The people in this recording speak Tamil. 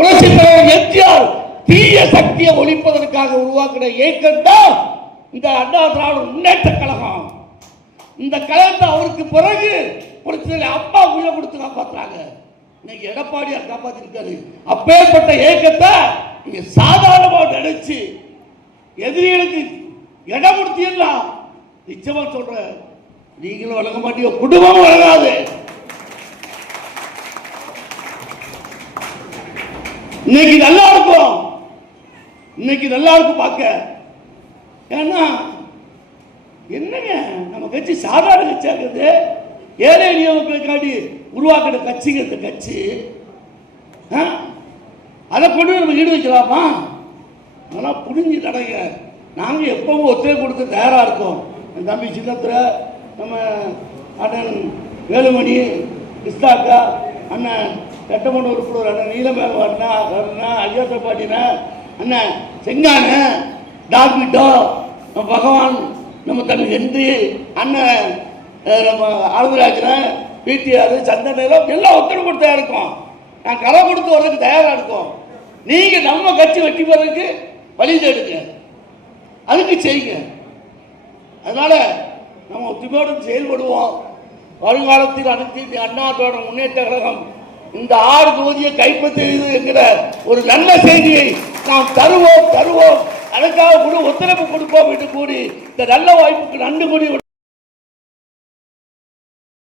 புரட்சித் தலைவர் எம்ஜிஆர் தீய சக்தியை ஒழிப்பதற்காக உருவாக்கின இயக்கம் தான் இந்த அண்ணா திராவிட முன்னேற்ற கழகம். இந்த கழகத்தை அவருக்கு பிறகு புரட்சித் அப்பா உள்ள கொடுத்து காப்பாற்றுறாங்க. இன்னைக்கு எடப்பாடியார் காப்பாற்றிருக்காரு. அப்பேற்பட்ட இயக்கத்தை நீங்க சாதாரணமாக நினைச்சு எதிரிகளுக்கு இடம் கொடுத்தீங்களா? நிச்சயமா சொல்ற, நீங்களும் வழங்க மாட்டீங்க, குடும்பம் வழங்காது. இன்னைக்கு நல்லா இருக்கும், இன்னைக்கு நல்லா இருக்கும் பார்க்க. ஏன்னா என்னங்க நம்ம கட்சி சாதாரண கட்சியா இருக்குது. ஏழை எளிய மக்களுக்காண்டி உருவாக்கின கட்சிங்க இந்த கட்சி. அதை கொண்டு நம்ம ஈடு வைக்கலாமா? அதெல்லாம் புரிஞ்சு நடங்க. நாங்கள் எப்பவும் ஒத்துழைப்பு கொடுத்து தயாராக இருக்கோம். என் தம்பி சின்னத்துறை, நம்ம அண்ணன் வேலுமணி, கிருஷ்ணாக்கா, அண்ணன் சட்டமன்ற உறுப்பினர் அண்ணன் நீலமேகம் அண்ணா, ஐயத்த பாட்டின அண்ணன் செங்கான, டாக்டோ, நம்ம பகவான், நம்ம தம்பி எந்தி அண்ணன், நம்ம ஆளுராஜன், பிடிஆர், சந்தன எல்லாம் ஒத்துழைப்பு கொடுத்து தயாராக இருக்கோம். நான் கலை கொடுத்து வர்றதுக்கு தயாராக இருக்கோம். நீங்கள் நம்ம கட்சி வெற்றி பெறதுக்கு வழி தேடுங்க, அதுக்கு செய்யுங்க. அதனால நம்ம ஒத்துமையோடு செயல்படுவோம். வருங்காலத்தில் அனைத்து அண்ணா திராவிட முன்னேற்ற கழகம் இந்த 6 தொகுதியை கைப்பற்றியது என்கிற ஒரு நல்ல செய்தியை நாம் தருவோம். அதுக்காக கூட ஒத்துழைப்பு கொடுப்போம் என்று கூறி இந்த நல்ல வாய்ப்புக்கு நன்றி கூறி